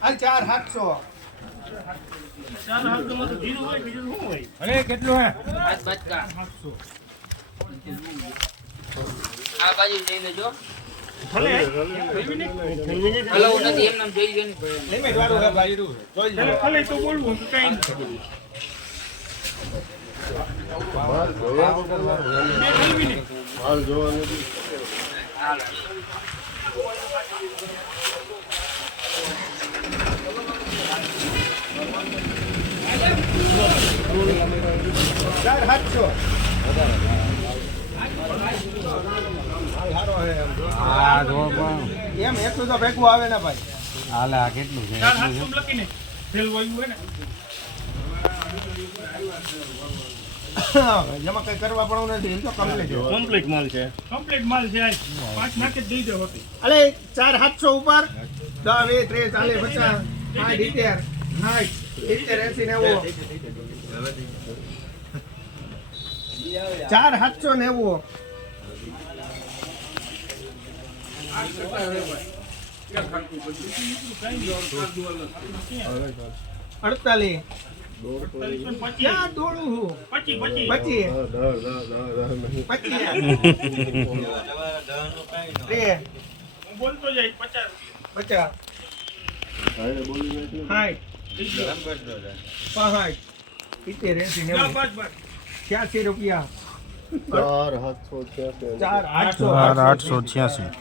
હાલ ચાર સાતસો ચાર હાથમાં તો જીરું હોય બીજું શું હોય અરે કેટલું હે હાથ બચકા આ બાજુ જઈને જો ભલે ચાર સાતસો એમ જો. આ જો પણ. એમ એટલું તો ભેગું આવે ને ભાઈ. હાલે આ કેટલું છે? ચાર હાથમાં લખીને ફેલ વાયુ હોય ને. એમાં કઈ કરવા પણ નથી એમ તો કમ્પ્લીટ કમ્પ્લીટ માલ છે. કમ્પ્લીટ માલ છે પાંચ નાખે દઈ દો અલે ચાર સાતસો ઉપર? દસ વીસ ત્રીસ ચાલીસ પચાસ સાઠ એસી નેવું. ચાર સાતસો નેવું અડતાલીસ. પચીસ. પચીસ. સિત્તેર એસી નેવું. છ્યાસી રૂપિયા. ચાર હાથસો છ્યાસી. ચાર આઠસો. ચાર આઠસો છ્યાસી.